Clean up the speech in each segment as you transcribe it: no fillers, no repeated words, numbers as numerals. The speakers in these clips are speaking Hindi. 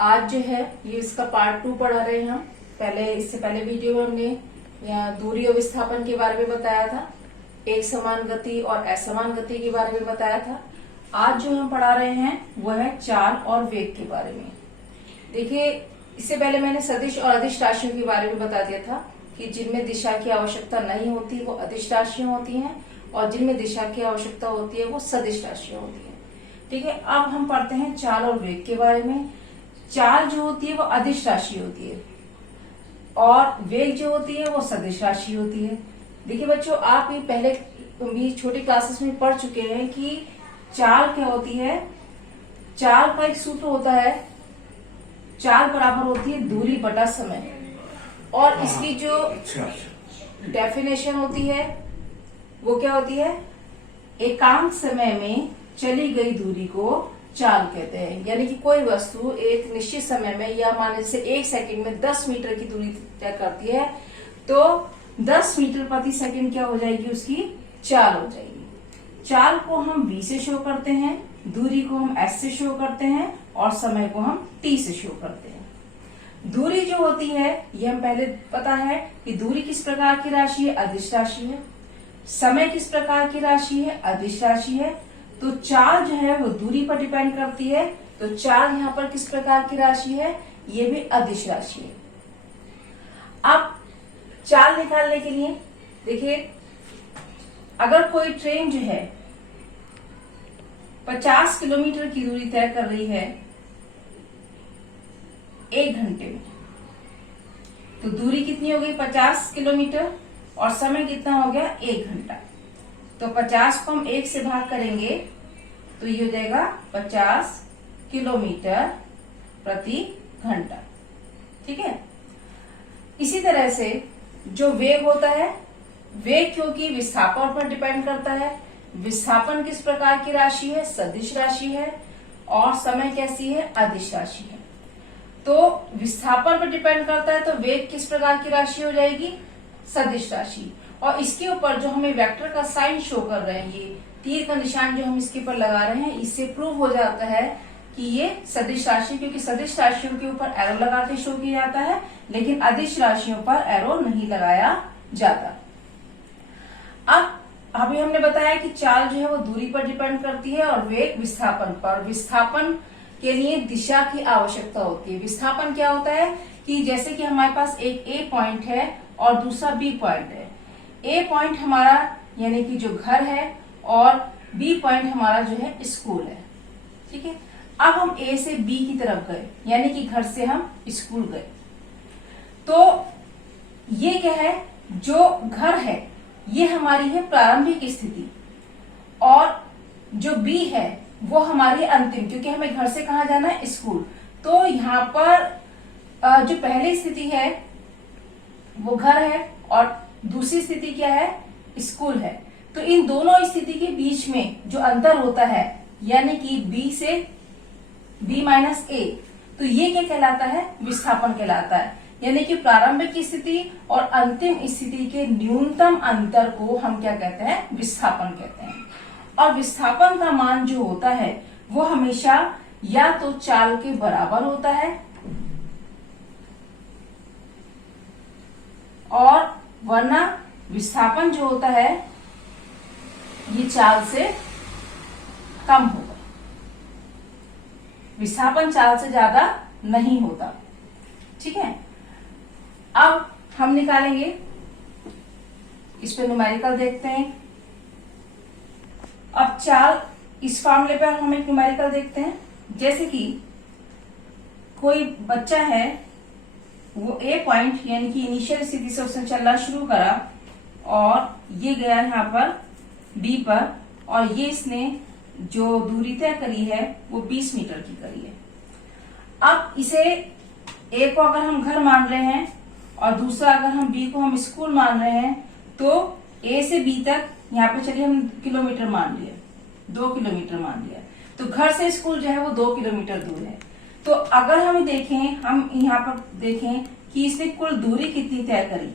आज जो है ये इसका पार्ट 2 पढ़ा रहे हैं हम। इससे पहले वीडियो में हमने दूरी और विस्थापन के बारे में बताया था, एक समान गति और असमान गति के बारे में बताया था। आज जो हम पढ़ा रहे हैं वो है चाल और वेग के बारे में। देखिए, इससे पहले मैंने सदिश और अदिश राशियों के बारे में बता दिया था कि जिनमें दिशा की आवश्यकता नहीं होती वो अदिश राशियां होती हैं और जिनमें दिशा की आवश्यकता होती है वो सदिश राशियां होती हैं। ठीक है, अब हम पढ़ते हैं चाल और वेग के बारे में। चाल जो होती है वो अदिश राशि होती है और वेग जो होती है वो सदिश राशि होती है। देखिए बच्चों, आप ये पहले भी छोटी क्लासेस में पढ़ चुके हैं कि चाल क्या होती है। चाल का एक सूत्र होता है, चाल बराबर होती है दूरी बटा समय, और इसकी जो डेफिनेशन होती है वो क्या होती है, एकांक समय में चली गई दूरी को चाल कहते हैं। यानी कि कोई वस्तु एक निश्चित समय में या मान लीजिए 1 सेकंड में 10 मीटर की दूरी तय करती है तो 10 मीटर प्रति सेकंड क्या हो जाएगी, उसकी चाल हो जाएगी। चाल को हम v से शो करते हैं, दूरी को हम s से शो करते हैं और समय को हम t से शो करते हैं। दूरी जो होती है ये हम पहले पता है कि दूरी किस प्रकार की राशि है, अदिश राशि है। समय किस प्रकार की राशि है, अदिश राशि है। तो चाल जो है वो दूरी पर डिपेंड करती है, तो चाल यहाँ पर किस प्रकार की राशि है, ये भी अदिश राशि है। अब चाल निकालने के लिए देखिए, अगर कोई ट्रेन जो है 50 किलोमीटर की दूरी तय कर रही है 1 घंटे में, तो दूरी कितनी हो गई 50 किलोमीटर और समय कितना हो गया 1 घंटा। तो 50 को हम 1 से भाग करेंगे तो ये हो जाएगा 50 किलोमीटर प्रति घंटा। ठीक है, इसी तरह से जो वेग होता है, वेग क्योंकि विस्थापन पर डिपेंड करता है। विस्थापन किस प्रकार की राशि है, सदिश राशि है, और समय कैसी है, अदिश राशि है। तो विस्थापन पर डिपेंड करता है तो वेग किस प्रकार की राशि हो जाएगी, सदिश राशि। और इसके ऊपर जो हमें वेक्टर का साइन शो कर रहे हैं, ये तीर का निशान जो हम इसके ऊपर लगा रहे हैं, इससे प्रूव हो जाता है कि ये सदिश राशि, क्योंकि सदिश राशियों के ऊपर एरो लगा के शो किया जाता है लेकिन अदिश राशियों पर एरो नहीं लगाया जाता। अब अभी हमने बताया कि चाल जो है वो दूरी पर डिपेंड करती है और वेग विस्थापन पर। विस्थापन के लिए दिशा की आवश्यकता होती है। विस्थापन क्या होता है कि जैसे कि हमारे पास एक ए पॉइंट है और दूसरा बी पॉइंट है। ए पॉइंट हमारा यानी कि जो घर है और बी पॉइंट हमारा जो है स्कूल है। ठीक है, अब हम ए से बी की तरफ गए, यानी कि घर से हम स्कूल गए, तो ये क्या है, जो घर है ये हमारी है प्रारंभिक स्थिति और जो बी है वो हमारी अंतिम, क्योंकि हमें घर से कहाँ जाना है, स्कूल। तो यहाँ पर जो पहली स्थिति है वो घर है और दूसरी स्थिति क्या है, स्कूल है। तो इन दोनों स्थिति के बीच में जो अंतर होता है यानी कि B से B माइनस A, तो ये क्या कहलाता है, विस्थापन कहलाता है। यानी कि प्रारंभिक स्थिति और अंतिम स्थिति के न्यूनतम अंतर को हम क्या कहते हैं, विस्थापन कहते हैं। और विस्थापन का मान जो होता है वो हमेशा या तो चाल के बराबर होता है और वरना विस्थापन जो होता है ये चाल से कम होगा। विस्थापन चाल से ज्यादा नहीं होता। ठीक है, अब हम निकालेंगे, इस पे न्यूमेरिकल देखते हैं। अब चाल, इस फॉर्मूले पे हम एक न्यूमेरिकल देखते हैं। जैसे कि कोई बच्चा है, वो ए पॉइंट यानी कि इनिशियल स्थिति से उसने चलना शुरू करा और ये गया यहाँ पर बी पर, और ये इसने जो दूरी तय करी है वो 20 मीटर की करी है। अब इसे ए को अगर हम घर मान रहे हैं और दूसरा अगर हम बी को हम स्कूल मान रहे हैं, तो ए से बी तक यहाँ पे चलिए हम किलोमीटर मान लिया, 2 किलोमीटर मान लिया, तो घर से स्कूल जो है वो 2 किलोमीटर दूर है। तो अगर हम देखें, हम यहाँ पर देखें कि इसने कुल दूरी कितनी तय करी,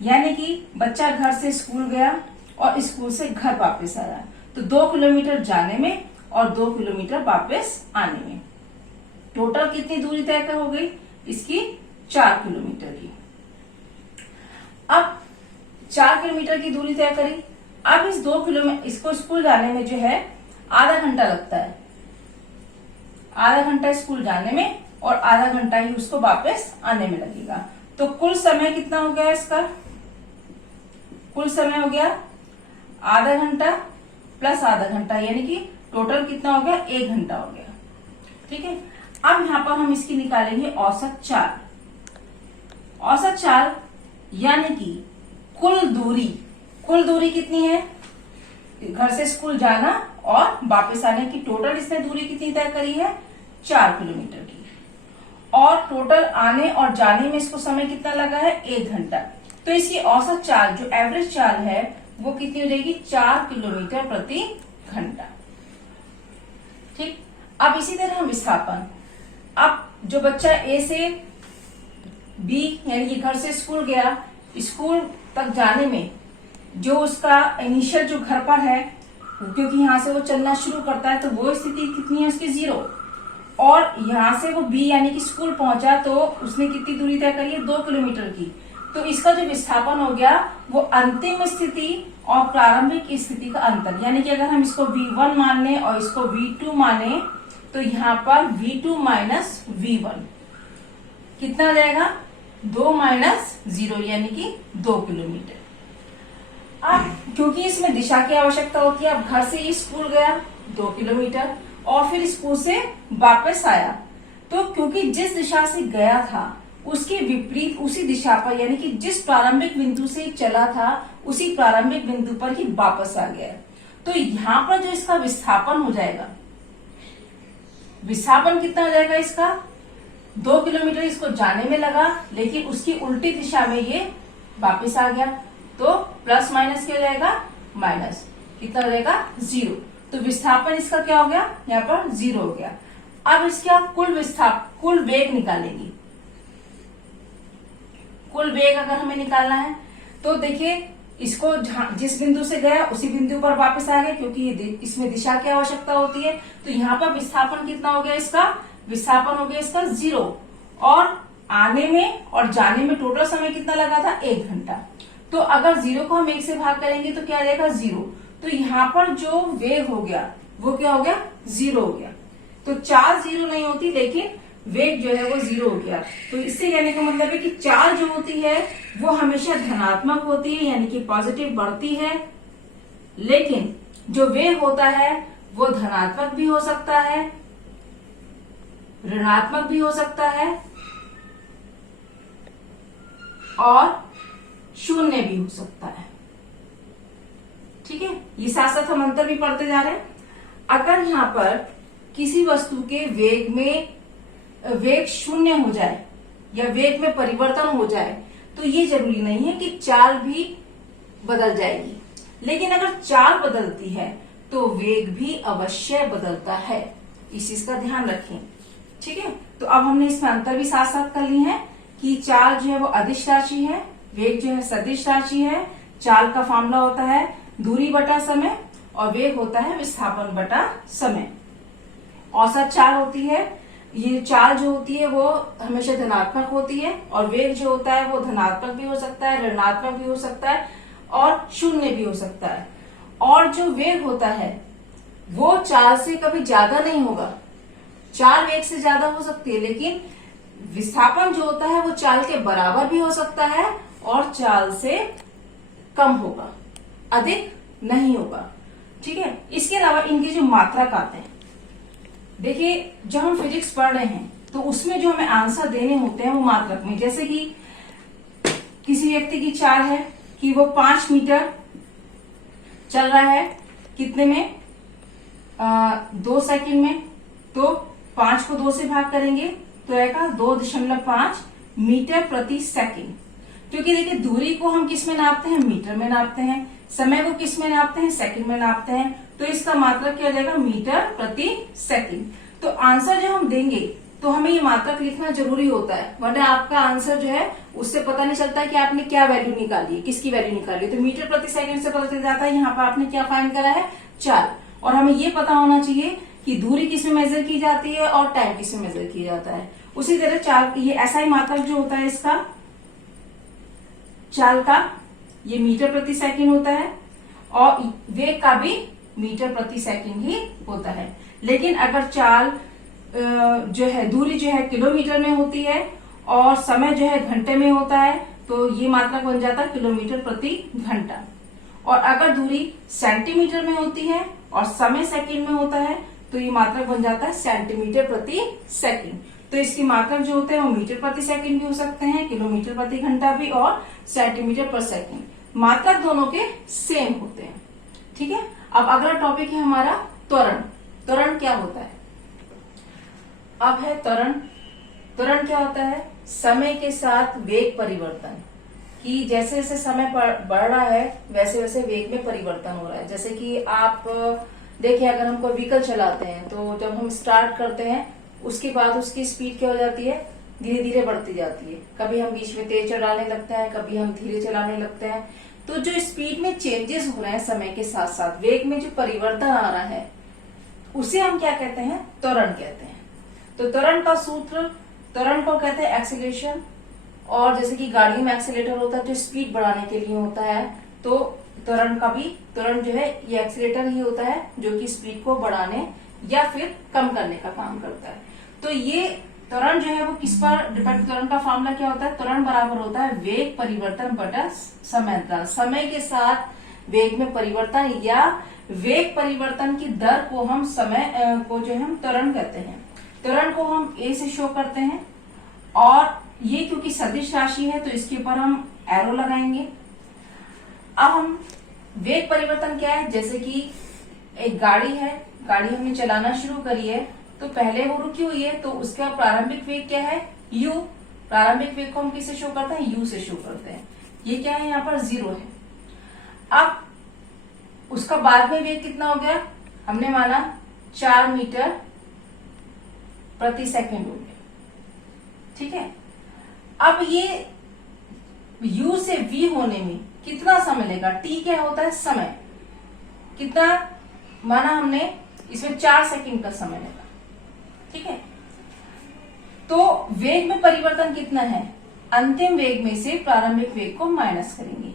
यानी कि बच्चा घर से स्कूल गया और स्कूल से घर वापस आया, तो 2 किलोमीटर जाने में और 2 किलोमीटर वापस आने में। टोटल कितनी दूरी तय कर हो गई इसकी 4 किलोमीटर की। अब 4 किलोमीटर की दूरी तय करी। अब इस 2 किलोमीटर इसको स्कूल जाने में जो है आधा घंटा लगता है, आधा घंटा स्कूल जाने में और आधा घंटा ही उसको वापस आने में लगेगा। तो कुल समय कितना हो गया इसका, कुल समय हो गया आधा घंटा प्लस आधा घंटा, यानी कि टोटल कितना हो गया 1 घंटा हो गया। ठीक है, अब यहां पर हम इसकी निकालेंगे औसत चाल। औसत चाल यानी कि कुल दूरी कितनी है, घर से स्कूल जाना और वापस आने की टोटल इसने दूरी कितनी तय करी है 4 किलोमीटर की, और टोटल आने और जाने में इसको समय कितना लगा है 1 घंटा। तो इसकी औसत चाल जो एवरेज चाल है वो कितनी हो जाएगी 4 किलोमीटर प्रति घंटा। ठीक, अब इसी तरह हम विस्थापन, अब जो बच्चा ए से बी यानी कि घर से स्कूल गया, स्कूल तक जाने में जो उसका इनिशियल जो घर पर है, क्योंकि यहां से वो चलना शुरू करता है तो वो स्थिति कितनी है उसकी 0, और यहां से वो बी यानी कि स्कूल पहुंचा तो उसने कितनी दूरी तय करी है 2 किलोमीटर की। तो इसका जो विस्थापन हो गया वो अंतिम स्थिति और प्रारंभिक स्थिति का अंतर, यानी कि अगर हम इसको V1 मान लें और इसको V2 माने तो यहाँ पर V2 माइनस V1 कितना जाएगा 2 माइनस 0 यानी कि 2 किलोमीटर। अब क्योंकि इसमें दिशा की आवश्यकता होती है, अब घर से ही स्कूल गया 2 किलोमीटर और फिर स्कूल से वापस आया, तो क्योंकि जिस दिशा से गया था उसके विपरीत उसी दिशा पर, यानी कि जिस प्रारंभिक बिंदु से चला था उसी प्रारंभिक बिंदु पर ही वापस आ गया। तो यहां पर जो इसका विस्थापन हो जाएगा, विस्थापन कितना हो जाएगा इसका 2 किलोमीटर इसको जाने में लगा, लेकिन उसकी उल्टी दिशा में ये वापस आ गया, तो प्लस माइनस क्या हो जाएगा माइनस, कितना हो जाएगा 0। तो विस्थापन इसका क्या हो गया यहाँ पर 0 हो गया। अब इसका कुल वेग निकालेंगे। कुल वेग अगर हमें निकालना है तो देखिए इसको जिस बिंदु से गया उसी बिंदु पर वापस आ गया, क्योंकि इसमें दिशा की आवश्यकता होती है। तो यहाँ पर विस्थापन कितना हो गया इसका, विस्थापन हो गया इसका 0, और आने में और जाने में टोटल समय कितना लगा था 1 घंटा। तो अगर 0 को हम 1 से भाग करेंगे तो क्या आ जाएगा 0। तो यहाँ पर जो वेग हो गया वो क्या हो गया 0 हो गया। तो चाल 0 नहीं होती, लेकिन वेग जो है वो 0 हो गया। तो इससे कहने का मतलब है कि चाल जो होती है वो हमेशा धनात्मक होती है, यानी कि पॉजिटिव बढ़ती है, लेकिन जो वेग होता है वो धनात्मक भी हो सकता है, ऋणात्मक भी हो सकता है और शून्य भी हो सकता है। ठीक है, ये साथ साथ हम अंतर भी पढ़ते जा रहे हैं। अगर यहाँ पर किसी वस्तु के वेग शून्य हो जाए या वेग में परिवर्तन हो जाए तो ये जरूरी नहीं है कि चाल भी बदल जाएगी, लेकिन अगर चाल बदलती है तो वेग भी अवश्य बदलता है, इस चीज का ध्यान रखें। ठीक है, तो अब हमने इसमें अंतर भी साथ साथ कर ली है कि चाल जो है वो अदिश राशि है, वेग जो है सदिश राशि है। चाल का फॉर्मूला होता है दूरी बटा समय और वेग होता है विस्थापन बटा समय। औसत चाल होती है, ये चाल जो होती है वो हमेशा धनात्मक होती है, और वेग जो होता है वो धनात्मक भी हो सकता है, ऋणात्मक भी हो सकता है और शून्य भी हो सकता है। और जो वेग होता है वो चाल से कभी ज्यादा नहीं होगा, चाल वेग से ज्यादा हो सकती है, लेकिन विस्थापन जो होता है वो चाल के बराबर भी हो सकता है और चाल से कम होगा, अधिक नहीं होगा। ठीक है, इसके अलावा इनके जो मात्रक आते हैं, देखिए जब हम फिजिक्स पढ़ रहे हैं तो उसमें जो हमें आंसर देने होते हैं वो मात्रक में, जैसे कि किसी व्यक्ति की चाल है कि वो 5 मीटर चल रहा है, कितने में 2 सेकंड में, तो 5 को 2 से भाग करेंगे तो आएगा 2.5 मीटर प्रति सेकंड। क्योंकि देखिए दूरी को हम किस में नापते हैं, मीटर में नापते हैं, समय को किस में नापते हैं, सेकंड में नापते हैं, तो इसका मात्रक क्या हो जाएगा मीटर प्रति सेकंड। तो आंसर जो हम देंगे तो हमें ये मात्रक लिखना जरूरी होता है, वरना आपका आंसर जो है उससे पता नहीं चलता है कि आपने क्या वैल्यू निकाली है, किसकी वैल्यू निकाली है। तो मीटर प्रति सेकंड से पता चल जाता है यहाँ पर आपने क्या फाइंड करा है चाल। और हमें ये पता होना चाहिए कि दूरी किस में मेजर की जाती है और टाइम किस में मेजर किया जाता है। उसी तरह चाल, ये ऐसा ही मात्रक जो होता है इसका चाल का, ये मीटर प्रति सेकंड होता है और वेग का भी मीटर प्रति सेकंड ही होता है। लेकिन अगर चाल जो है, दूरी जो है किलोमीटर में होती है और समय जो है घंटे में होता है, तो ये मात्रक बन जाता है किलोमीटर प्रति घंटा। और अगर दूरी सेंटीमीटर में होती है और समय सेकंड में होता है, तो ये मात्रक बन जाता है सेंटीमीटर प्रति सेकंड। तो इसकी मात्रक जो होते हैं वो मीटर प्रति सेकंड भी हो सकते हैं, किलोमीटर प्रति घंटा भी, और सेंटीमीटर पर सेकंड। मात्रक दोनों के सेम होते हैं। ठीक है। अब अगला टॉपिक है हमारा त्वरण। त्वरण क्या होता है? अब है त्वरण। त्वरण क्या होता है? समय के साथ वेग परिवर्तन, कि जैसे जैसे समय बढ़ रहा है वैसे वैसे वेग में परिवर्तन हो रहा है। जैसे कि आप देखिए, अगर हम कोई व्हीकल चलाते हैं तो जब हम स्टार्ट करते हैं उसके बाद उसकी स्पीड क्या हो जाती है? धीरे धीरे बढ़ती जाती है। कभी हम बीच में तेज चलाने लगते हैं, कभी हम धीरे चलाने लगते हैं। तो जो स्पीड में चेंजेस हो रहे हैं समय के साथ साथ, वेग में जो परिवर्तन आ रहा है, उसे हम क्या कहते हैं? त्वरण कहते हैं। तो त्वरण का सूत्र, त्वरण को कहते हैं एक्सीलरेशन। और जैसे कि गाड़ी में एक्सीलेटर होता है जो स्पीड बढ़ाने के लिए होता है, तो त्वरण का भी, त्वरण जो है ये एक्सीलेटर ही होता है जो कि स्पीड को बढ़ाने या फिर कम करने का काम करता है। तो ये त्वरण जो है वो किस पर डिपेंड, त्वरण का फॉर्मूला क्या होता है? त्वरण बराबर होता है वेग परिवर्तन बटा समय। समय के साथ वेग में परिवर्तन या वेग परिवर्तन की दर को हम समय को जो हम त्वरण कहते हैं। त्वरण को हम ए से शो करते हैं, और ये क्योंकि सदिश राशि है तो इसके ऊपर हम एरो लगाएंगे। अब हम वेग परिवर्तन क्या है? जैसे कि एक गाड़ी है, गाड़ी हमने चलाना शुरू करी है, तो पहले वो रुकी हुई है, तो उसका प्रारंभिक वेग क्या है? u। प्रारंभिक वेग को हम किससे शो करते हैं? u से शो करते हैं। ये क्या है? यहाँ पर 0 है। अब उसका बाद में वेग कितना हो गया? हमने माना 4 मीटर प्रति सेकंड हो गया। ठीक है। अब ये u से v होने में कितना समय लेगा? t क्या होता है? समय। कितना माना हमने? इसमें 4 सेकंड का समय लेगा। ठीक है। तो वेग में परिवर्तन कितना है? अंतिम वेग में से प्रारंभिक वेग को माइनस करेंगे।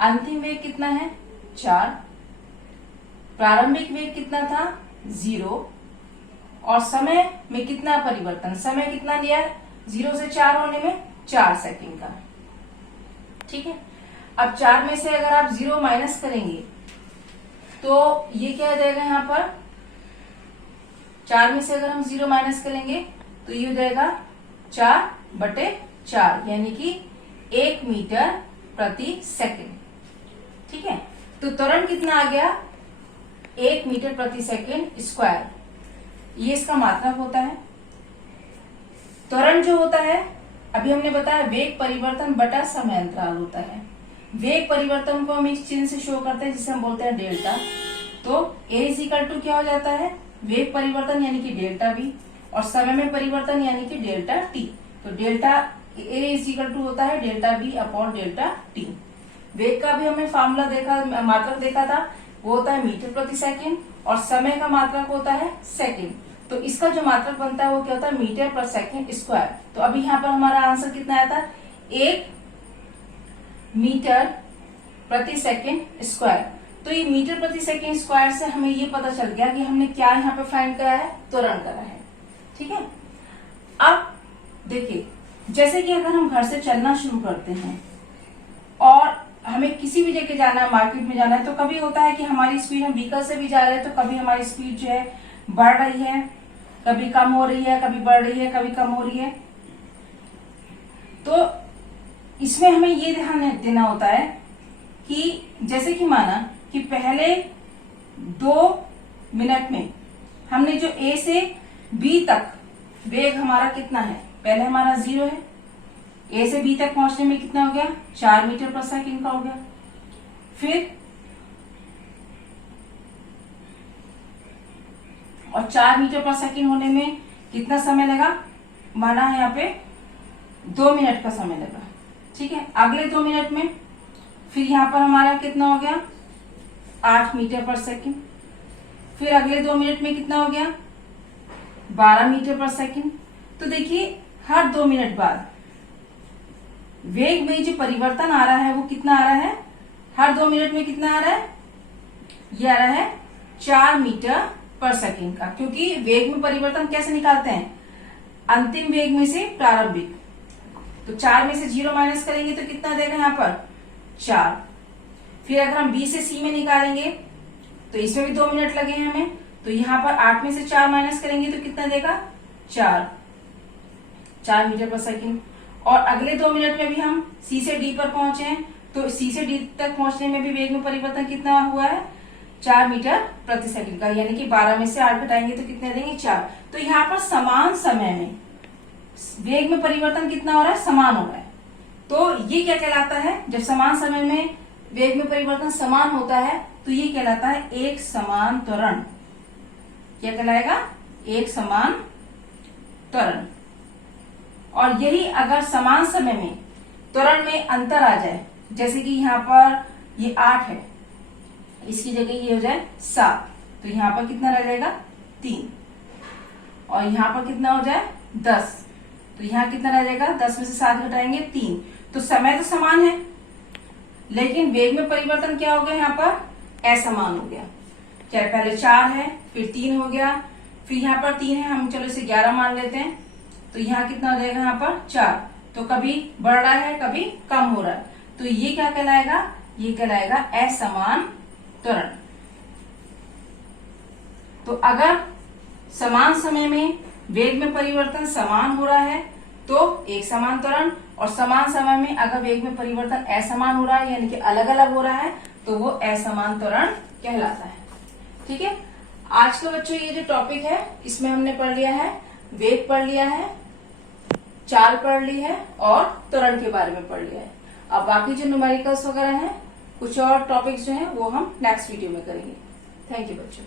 अंतिम वेग कितना है? 4। प्रारंभिक वेग कितना था? 0। और समय में कितना परिवर्तन? समय कितना लिया है? 0 से 4 होने में 4 सेकंड का। ठीक है। अब 4 में से अगर आप 0 माइनस करेंगे तो ये क्या आ जाएगा? यहाँ पर 4 में से अगर हम 0 माइनस करेंगे तो ये हो जाएगा 4/4, यानी कि 1 मीटर प्रति सेकंड। ठीक है। तो त्वरण कितना आ गया? 1 मीटर प्रति सेकंड स्क्वायर। ये इसका मात्रक होता है। त्वरण जो होता है, अभी हमने बताया वेग परिवर्तन बटा समय अंतराल होता है। वेग परिवर्तन को हम इस चिन्ह से शो करते हैं जिसे हम बोलते हैं डेल्टा। तो a = क्या हो जाता है? वेग परिवर्तन यानी कि डेल्टा v, और समय में परिवर्तन यानी कि डेल्टा t। तो डेल्टा a = होता है delta v upon delta t। वेग का भी हमने फार्मूला देखा, मात्रक देखा था, वो होता है मीटर प्रति सेकंड, और समय का मात्रक होता है सेकंड। तो इसका जो मात्रक बनता है वो क्या होता है? मीटर पर सेकंड स्क्वायर। तो अभी यहाँ पर हमारा आंसर कितना आया था? 1 मीटर प्रति सेकंड स्क्वायर। तो ये मीटर प्रति सेकंड स्क्वायर से हमें ये पता चल गया कि हमने क्या यहाँ पे फाइंड करा है? त्वरण करा है। ठीक है। अब देखिए, जैसे कि अगर हम घर से चलना शुरू करते हैं और हमें किसी भी जगह जाना है, मार्केट में जाना है, तो कभी होता है कि हमारी स्पीड, हम व्हीकल से भी जा रहे हैं तो कभी हमारी स्पीड जो है बढ़ रही है, कभी कम हो रही है, कभी बढ़ रही है, कभी कम हो रही है। तो इसमें हमें ये ध्यान देना होता है कि जैसे कि माना कि पहले 2 मिनट में हमने जो A से B तक वेग हमारा कितना है? पहले हमारा 0 है, A से B तक पहुंचने में कितना हो गया? 4 मीटर पर सेकंड का हो गया। फिर और 4 मीटर पर सेकंड होने में कितना समय लगा? माना है यहाँ पे 2 मिनट का समय लगा। ठीक है। अगले 2 मिनट में फिर यहाँ पर हमारा कितना हो गया? 8 मीटर पर सेकंड। फिर अगले 2 मिनट में कितना हो गया? 12 मीटर पर सेकंड। तो देखिए हर 2 मिनट बाद वेग में जो परिवर्तन आ रहा है वो कितना आ रहा है, हर 2 मिनट में कितना आ रहा है, ये आ रहा है 4 मीटर पर सेकंड का। क्योंकि वेग में परिवर्तन कैसे निकालते हैं, अंतिम वेग में से प्रारंभिक। तो 4 में से 0 माइनस करेंगे तो कितना देगा यहाँ पर 4। फिर अगर हम B से C में निकालेंगे तो इसमें भी 2 मिनट लगे हैं हमें, तो यहाँ पर 8 में से 4 माइनस करेंगे तो कितना देगा 4 मीटर पर सेकंड। और अगले 2 मिनट में भी हम C से D पर पहुंचे हैं, तो C से D तक पहुंचने में भी वेग में परिवर्तन कितना हुआ है, 4 मीटर प्रति सेकंड का। यानी कि 12 में से 8 घटाएंगे तो कितने देंगे 4। तो यहाँ पर समान समय में वेग में परिवर्तन कितना हो रहा है, समान हो रहा है। तो ये क्या कहलाता है, जब समान समय में वेग में परिवर्तन समान होता है तो ये कहलाता है एक समान त्वरण। क्या कहलाएगा, एक समान त्वरण। और यही अगर समान समय में त्वरण में अंतर आ जाए, जैसे कि यहाँ पर ये 8 है, इसकी जगह ये हो जाए 7, तो यहाँ पर कितना रह जाएगा 3, और यहाँ पर कितना हो जाए 10, तो यहाँ कितना रह जाएगा, 10 में से 7 घटाएंगे 3। तो समय तो समान है लेकिन वेग में परिवर्तन क्या हो गया, यहाँ पर असमान हो गया। क्या पहले 4 है फिर 3 हो गया, फिर यहाँ पर 3 है, हम चलो इसे 11 मान लेते हैं, तो यहाँ कितना हो जाएगा यहाँ पर 4। तो कभी बढ़ रहा है कभी कम हो रहा है, तो ये क्या कहलाएगा, ये कहलाएगा असमान त्वरण। तो अगर समान समय में वेग में परिवर्तन समान हो रहा है तो एक समान त्वरण, और समान समय में अगर वेग में परिवर्तन असमान हो रहा है यानी कि अलग अलग हो रहा है तो वो असमान त्वरण कहलाता है। ठीक है, आज का बच्चों ये जो टॉपिक है इसमें हमने पढ़ लिया है, वेग पढ़ लिया है, चाल पढ़ ली है और त्वरण के बारे में पढ़ लिया है। अब बाकी जो न्यूमेरिकल्स वगैरह हैं, कुछ और टॉपिक्स जो हैं वो हम नेक्स्ट वीडियो में करेंगे। थैंक यू बच्चों।